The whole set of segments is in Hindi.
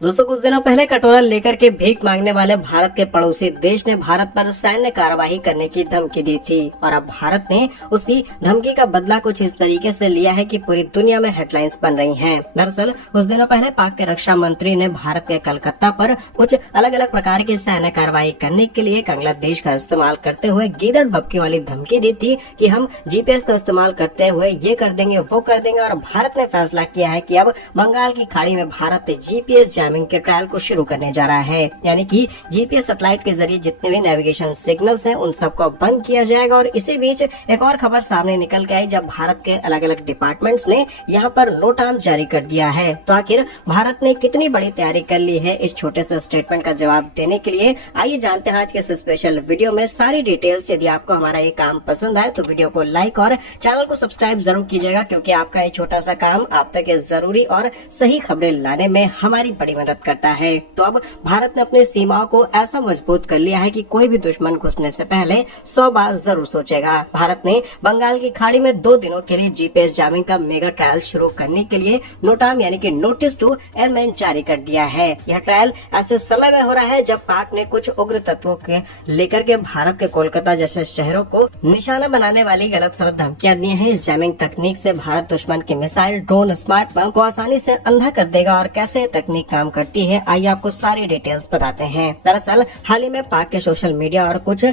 दोस्तों कुछ दिनों पहले कटोरा लेकर के भीख मांगने वाले भारत के पड़ोसी देश ने भारत पर सैन्य कार्रवाई करने की धमकी दी थी और अब भारत ने उसी धमकी का बदला कुछ इस तरीके से लिया है कि पूरी दुनिया में हेडलाइंस बन रही हैं। दरअसल कुछ दिनों पहले पाक के रक्षा मंत्री ने भारत के कलकत्ता पर कुछ अलग अलग प्रकार की सैन्य कार्रवाई करने के लिए बांग्लादेश का इस्तेमाल करते हुए गीदड़ भभकी वाली धमकी दी थी कि हम जीपीएस का इस्तेमाल करते हुए ये कर देंगे वो कर देंगे। और भारत ने फैसला किया है कि अब बंगाल की खाड़ी में भारत जीपीएस जैमिंग के ट्रायल को शुरू करने जा रहा है, यानी कि जीपीएस सैटेलाइट के जरिए जितने भी नेविगेशन सिग्नल्स हैं उन सबको बंद किया जाएगा। और इसी बीच एक और खबर सामने निकल के आई जब भारत के अलग अलग डिपार्टमेंट्स ने यहाँ पर नोटाम जारी कर दिया है। तो आखिर भारत ने कितनी बड़ी तैयारी कर ली है इस छोटे से स्टेटमेंट का जवाब देने के लिए, आइए जानते हैं आज के इस स्पेशल वीडियो में सारी डिटेल्स। यदि आपको हमारा ये काम पसंद आए तो वीडियो को लाइक और चैनल को सब्सक्राइब जरूर कीजिएगा, क्योंकि आपका ये छोटा सा काम आप तक जरूरी और सही खबरें लाने में हमारी बड़ी मदद करता है। तो अब भारत ने अपनी सीमाओं को ऐसा मजबूत कर लिया है कि कोई भी दुश्मन घुसने से पहले 100 बार जरूर सोचेगा। भारत ने बंगाल की खाड़ी में 2 दिनों के लिए जीपीएस जैमिंग का मेगा ट्रायल शुरू करने के लिए नोटाम यानी कि नोटिस टू एयरमैन जारी कर दिया है। यह ट्रायल ऐसे समय में हो रहा है जब पाक ने कुछ उग्र तत्वों के लेकर के भारत के कोलकाता जैसे शहरों को निशाना बनाने वाली गलत सलत धमकियां दी है। इस जैमिंग तकनीक से भारत दुश्मन की मिसाइल, ड्रोन, स्मार्ट बम को आसानी से अंधा कर देगा। और कैसे तकनीक काम करती है आइए आपको सारी डिटेल्स बताते हैं। दरअसल हाल ही में पाक के सोशल मीडिया और कुछ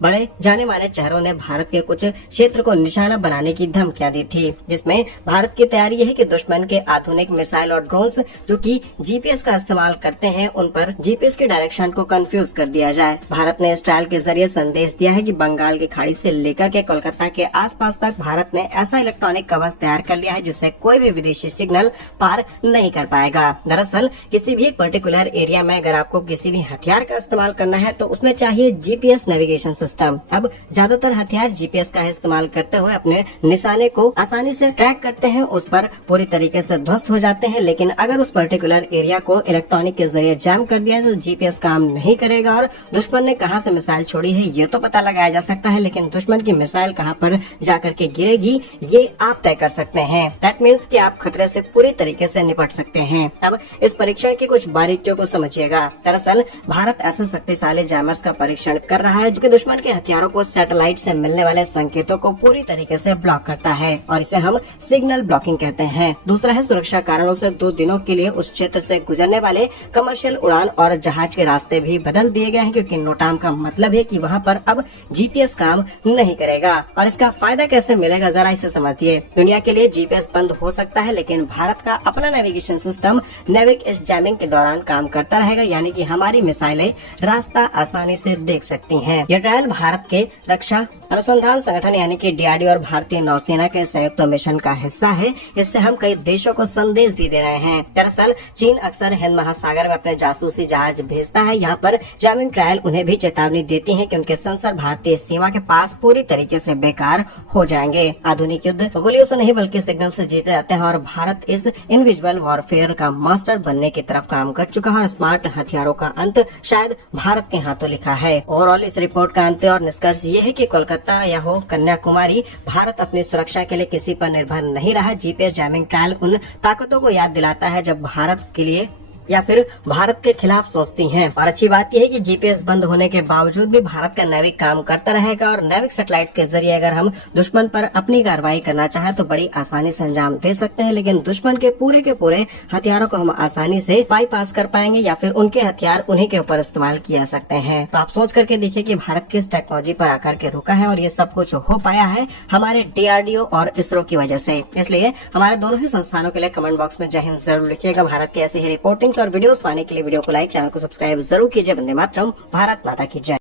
बड़े जाने माने चेहरों ने भारत के कुछ क्षेत्र को निशाना बनाने की धमकियां दी थी, जिसमें भारत की तैयारी है कि दुश्मन के आधुनिक मिसाइल और ड्रोन्स जो कि जीपीएस का इस्तेमाल करते हैं उन पर जीपीएस के डायरेक्शन को कंफ्यूज कर दिया जाए। भारत ने इस ट्रायल के जरिए संदेश दिया है कि बंगाल की खाड़ी से लेकर के कोलकाता के आसपास तक भारत ने ऐसा इलेक्ट्रॉनिक कवच तैयार कर लिया है जिससे कोई भी विदेशी सिग्नल पार नहीं कर पाएगा। दरअसल किसी भी पर्टिकुलर एरिया में अगर आपको किसी भी हथियार का इस्तेमाल करना है तो उसमें चाहिए जीपीएस नेविगेशन सिस्टम। अब ज्यादातर हथियार जीपीएस का इस्तेमाल करते हुए अपने निशाने को आसानी से ट्रैक करते हैं, उस पर पूरी तरीके से ध्वस्त हो जाते हैं। लेकिन अगर उस पर्टिकुलर एरिया को इलेक्ट्रॉनिक के जरिए जैम कर दिया तो जीपीएस काम नहीं करेगा और दुश्मन ने कहां से मिसाइल छोड़ी है ये तो पता लगाया जा सकता है, लेकिन दुश्मन की मिसाइल कहां पर जाकर के गिरेगी ये आप तय कर सकते हैं। दैट मीन्स कि आप खतरे से पूरी तरीके से निपट सकते हैं। अब इस परीक्षण की कुछ बारीकियों को समझिएगा। दरअसल भारत ऐसे शक्तिशाली जैमर्स का परीक्षण कर रहा है जो कि दुश्मन के हथियारों को सैटेलाइट से मिलने वाले संकेतों को पूरी तरीके से ब्लॉक करता है और इसे हम सिग्नल ब्लॉकिंग कहते हैं। दूसरा है सुरक्षा कारणों से 2 दिनों के लिए उस क्षेत्र से गुजरने वाले कमर्शियल उड़ान और जहाज के रास्ते भी बदल दिए गए हैं, क्योंकि नोटाम का मतलब है कि वहाँ पर अब जीपीएस काम नहीं करेगा। और इसका फायदा कैसे मिलेगा जरा इसे समझिए। दुनिया के लिए जीपीएस बंद हो सकता है, लेकिन भारत का अपना नेविगेशन सिस्टम नेविक इस जैमिंग के दौरान काम करता रहेगा, यानी कि हमारी मिसाइलें रास्ता आसानी से देख सकती हैं। यह ट्रायल भारत के रक्षा अनुसंधान संगठन यानी कि डीआरडीओ और भारतीय नौसेना के संयुक्त मिशन का हिस्सा है। इससे हम कई देशों को संदेश भी दे रहे हैं। दरअसल चीन अक्सर हिंद महासागर में अपने जासूसी जहाज भेजता है। यहाँ पर जैमिंग ट्रायल उन्हें भी चेतावनी देती है कि उनके सेंसर भारतीय सीमा के पास पूरी तरीके से बेकार हो जाएंगे। आधुनिक युद्ध गोलियों से नहीं बल्कि सिग्नल से जीते जाते हैं और भारत इस इंडिविजुअल वॉरफेयर का मास्टर बनने की तरफ काम कर चुका है और स्मार्ट हथियारों का अंत शायद भारत के हाथों लिखा है। ओवरऑल इस रिपोर्ट का अंत और निष्कर्ष ये है कि कोलकाता या हो कन्याकुमारी, भारत अपनी सुरक्षा के लिए किसी पर निर्भर नहीं रहा। जीपीएस जैमिंग ट्रायल उन ताकतों को याद दिलाता है जब भारत के लिए या फिर भारत के खिलाफ सोचती हैं। और अच्छी बात यह है कि जीपीएस बंद होने के बावजूद भी भारत का नेविक काम करता रहेगा और नेविक सैटेलाइट्स के जरिए अगर हम दुश्मन पर अपनी कार्रवाई करना चाहें तो बड़ी आसानी से अंजाम दे सकते हैं। लेकिन दुश्मन के पूरे हथियारों को हम आसानी से बाईपास कर पाएंगे या फिर उनके हथियार उन्हीं के ऊपर इस्तेमाल किए जा सकते हैं। तो आप सोच करके देखिए कि भारत किस टेक्नोलॉजी पर आकर के रुका है और ये सब कुछ हो पाया है हमारे डीआरडीओ और इसरो की वजह से। इसलिए हमारे दोनों ही संस्थानों के लिए कमेंट बॉक्स में जय हिंद जरूर लिखिएगा। भारत की ऐसी ही रिपोर्टिंग और वीडियोस पाने के लिए वीडियो को लाइक, चैनल को सब्सक्राइब जरूर कीजिए। वंदे मातरम, भारत माता की जय।